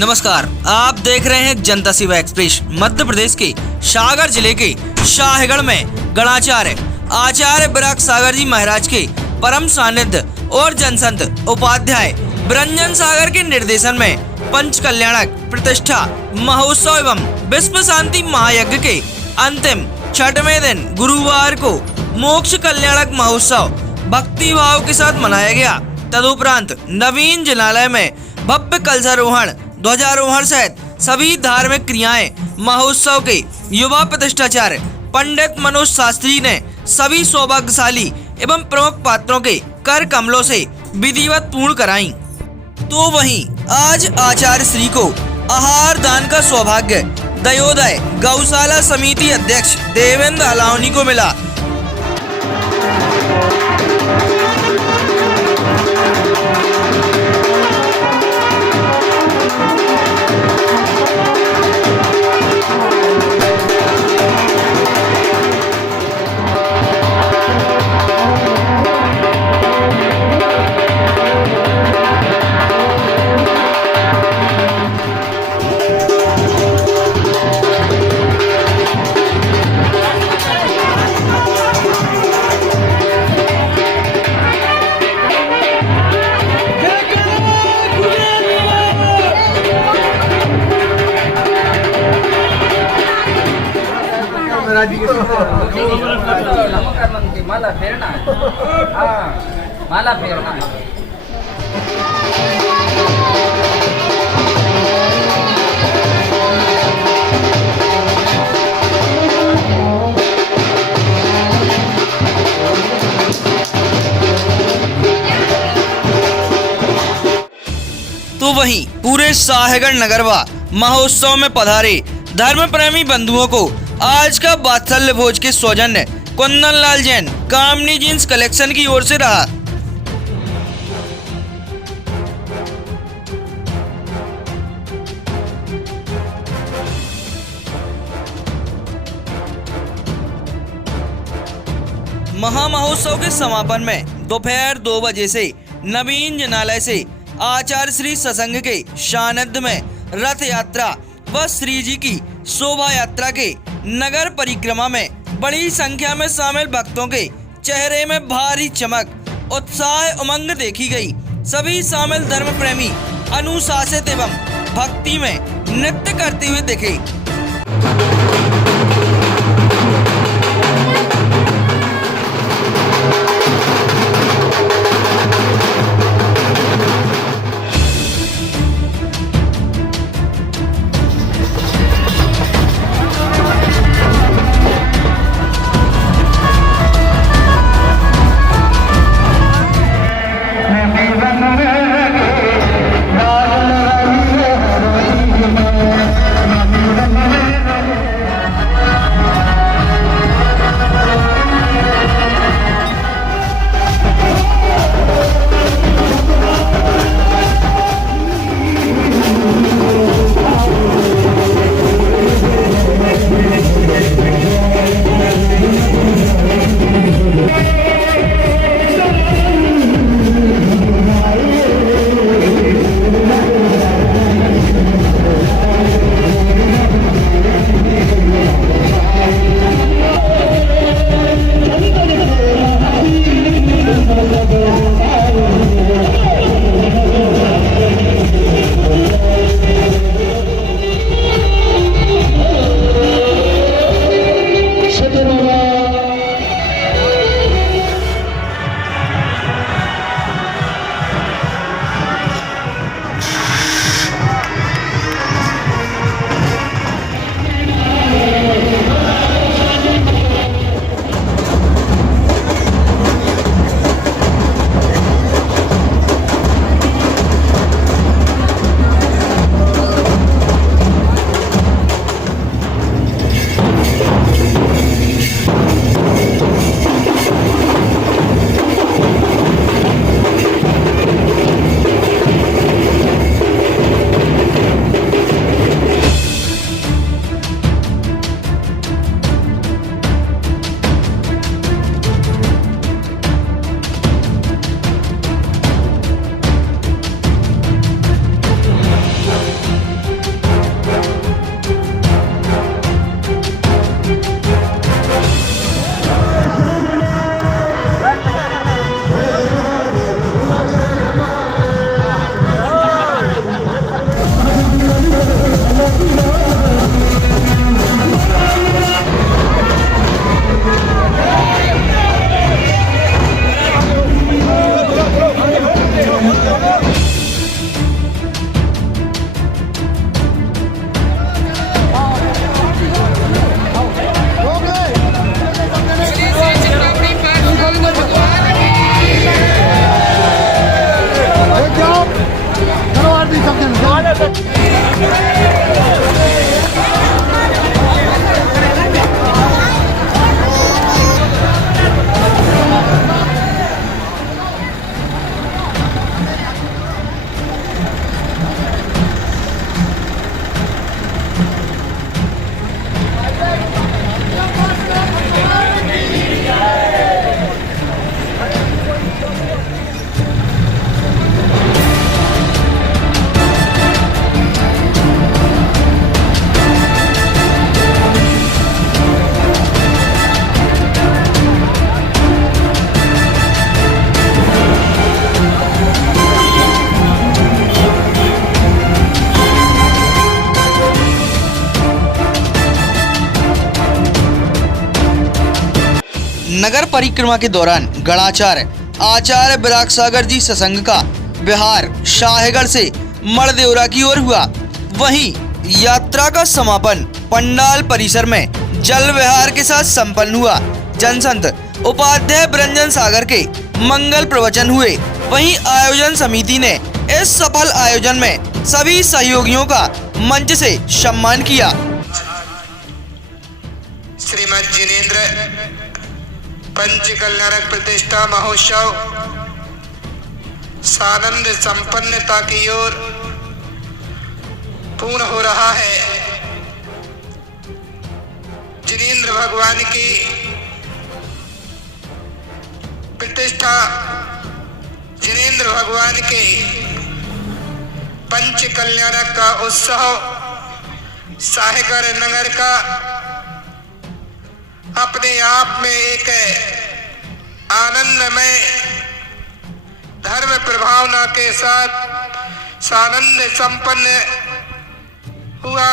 नमस्कार, आप देख रहे हैं जनता सेवा एक्सप्रेस। मध्य प्रदेश के सागर जिले के शाहगढ़ में गणाचार्य आचार्य विराग सागर जी महाराज के परम सानिध्य और जनसंत उपाध्याय ब्रंजन सागर के निर्देशन में पंच कल्याणक प्रतिष्ठा महोत्सव एवं विश्व शांति महायज्ञ के अंतिम छठवें दिन गुरुवार को मोक्ष कल्याणक महोत्सव भक्ति भाव के साथ मनाया गया। तदुपरांत नवीन जिनालय में भव्य कलशारोहण, ध्वजारोहण सहित सभी धार्मिक क्रियाएं महोत्सव के युवा प्रतिष्ठाचार्य पंडित मनोज शास्त्री ने सभी सौभाग्यशाली एवं प्रमुख पात्रों के कर कमलों से विधिवत पूर्ण कराई। तो वहीं आज आचार्य श्री को आहार दान का सौभाग्य दयोदय गौशाला समिति अध्यक्ष देवेंद्र अलावनी को मिला। माला फेरना है। हाँ, माला फेरना है। तो वहीं पूरे शाहगढ़ नगरवा महोत्सव में पधारे धर्म प्रेमी बंधुओं को आज का वात्सल्य भोज के सौजन्य कुंदन लाल जैन कामनी जींस कलेक्शन की ओर से रहा। महामहोत्सव के समापन में दोपहर 2 बजे से नवीन जिनालय से आचार्य श्री सत्संग के सानिध्य में रथ यात्रा व श्री जी की शोभा यात्रा के नगर परिक्रमा में बड़ी संख्या में शामिल भक्तों के चेहरे में भारी चमक, उत्साह, उमंग देखी गई। सभी शामिल धर्म प्रेमी अनुशासित एवं भक्ति में नृत्य करते हुए दिखे। नगर परिक्रमा के दौरान गणाचार्य आचार्य विराग सागर जी सत्संग का विहार शाहगढ़ से मड़देवरा की ओर हुआ। वहीं यात्रा का समापन पंडाल परिसर में जल विहार के साथ संपन्न हुआ। जनसंत उपाध्याय ब्रंजन सागर के मंगल प्रवचन हुए। वहीं आयोजन समिति ने इस सफल आयोजन में सभी सहयोगियों का मंच से सम्मान किया। श्रीमद जिनेन्द्र पंचकल्याणक प्रतिष्ठा महोत्सव सानंद संपन्नता की ओर पूर्ण हो रहा है। जिनेन्द्र भगवान की प्रतिष्ठा, जिनेन्द्र भगवान के पंच कल्याणक का उत्सव शाहगढ़ नगर का अपने आप में एक आनंदमय धर्म प्रभावना के साथ सानंद संपन्न हुआ।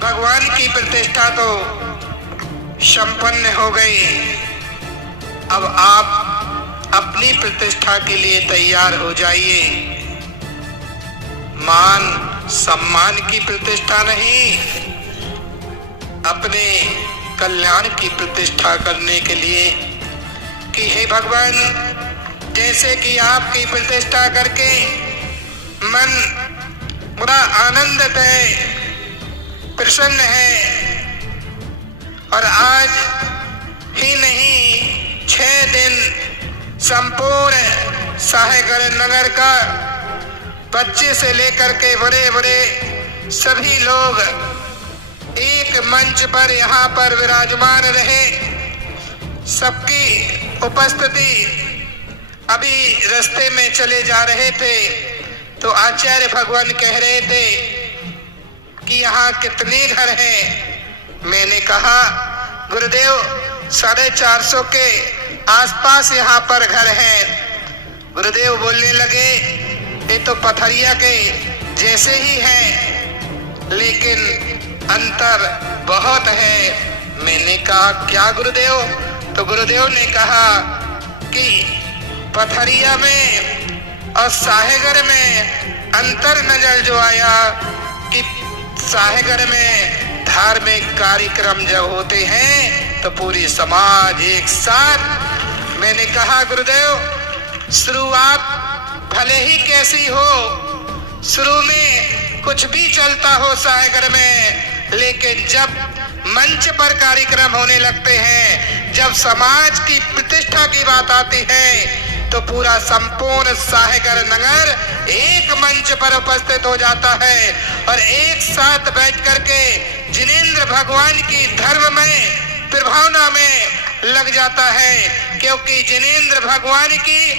भगवान की प्रतिष्ठा तो संपन्न हो गई। अब आप अपनी प्रतिष्ठा के लिए तैयार हो जाइए। मान सम्मान की प्रतिष्ठा नहीं, अपने कल्याण की प्रतिष्ठा करने के लिए कि हे भगवान, जैसे कि आपकी प्रतिष्ठा करके मन बड़ा आनंदित है, प्रसन्न है। और आज ही नहीं, 6 दिन संपूर्ण शाहगढ़ नगर का बच्चे से लेकर के बड़े बड़े सभी लोग एक मंच पर यहाँ पर विराजमान रहे। सबकी उपस्थिति, अभी रास्ते में चले जा रहे थे तो आचार्य भगवान कह रहे थे कि यहाँ कितने घर हैं। मैंने कहा गुरुदेव 450 के आसपास यहाँ पर घर हैं। गुरुदेव बोलने लगे ये तो पथरिया के जैसे ही हैं, लेकिन अंतर बहुत है। मैंने कहा क्या गुरुदेव? तो गुरुदेव ने कहा कि पथरिया में और शाहगढ़ में अंतर नजर जो आया कि शाहगढ़ में धार्मिक कार्यक्रम जब होते हैं तो पूरी समाज एक साथ। मैंने कहा गुरुदेव शुरुआत भले ही कैसी हो, शुरू में कुछ भी चलता हो शाहगढ़ में, लेकिन जब मंच पर कार्यक्रम होने लगते हैं, जब समाज की प्रतिष्ठा की बात आती है तो पूरा संपूर्ण शाहगढ़ नगर एक मंच पर उपस्थित हो जाता है और एक साथ बैठ करके जिनेन्द्र भगवान की धर्ममय प्रभावना में लग जाता है। क्योंकि जिनेन्द्र भगवान की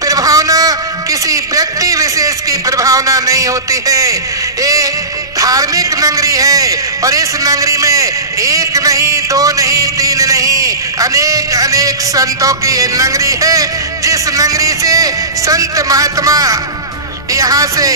प्रभावना किसी व्यक्ति विशेष की प्रभावना नहीं होती है। ये धार्मिक नगरी है और इस नगरी में एक नहीं, 2 नहीं, 3 नहीं, अनेक संतों की ये नगरी है। जिस नगरी से संत महात्मा यहाँ से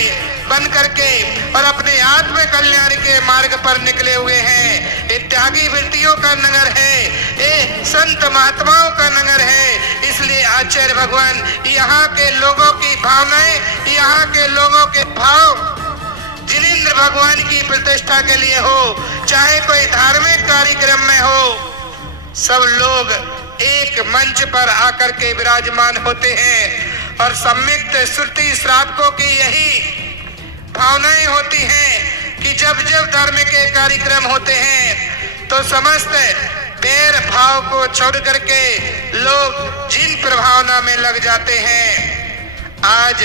बन करके और अपने आत्म कल्याण के मार्ग पर निकले हुए हैं। ये त्यागी वृत्तियों का नगर है, ये संत महात्माओं का नगर है। इसलिए आचार्य भगवान यहाँ के लोगों की भावनाएं, यहाँ के लोगों के भाव जिनेन्द्र भगवान की प्रतिष्ठा के लिए हो, चाहे कोई धार्मिक कार्यक्रम में हो, सब लोग एक मंच पर आकर के विराजमान होते हैं। और सम्मिलित श्रुति श्रावकों की यही भावनाएं होती हैं कि जब जब धार्मिक कार्यक्रम होते हैं तो समस्त बैर भाव को छोड़ करके लोग जिन प्रभावना में लग जाते हैं। आज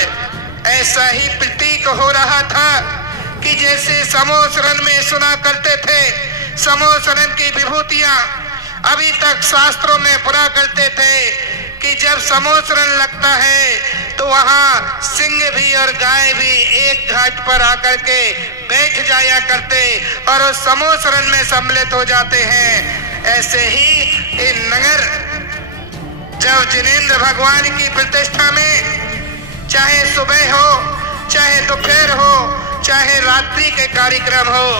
ऐसा ही प्रतीक हो रहा था कि जैसे समोसरण में सुना करते थे, समोसरण की विभूतियां अभी तक शास्त्रों में पढ़ा करते थे कि जब समोसरण लगता है तो वहाँ सिंह भी और गाय भी एक घाट पर आकर के बैठ जाया करते और उस समोसरण में सम्मिलित हो जाते हैं। ऐसे ही ये नगर जब जिनेन्द्र भगवान की प्रतिष्ठा में चाहे सुबह हो, चाहे दोपहर हो, चाहे रात्रि के कार्यक्रम हो,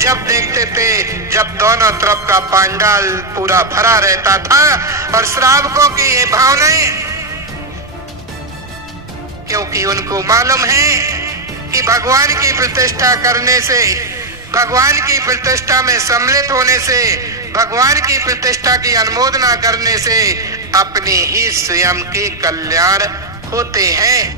जब देखते थे जब दोनों तरफ का पंडाल पूरा भरा रहता था और श्रावकों की ये भावनाएं, क्योंकि उनको मालूम है कि भगवान की प्रतिष्ठा करने से, भगवान की प्रतिष्ठा में सम्मिलित होने से, भगवान की प्रतिष्ठा की अनुमोदना करने से अपने ही स्वयं के कल्याण होते हैं।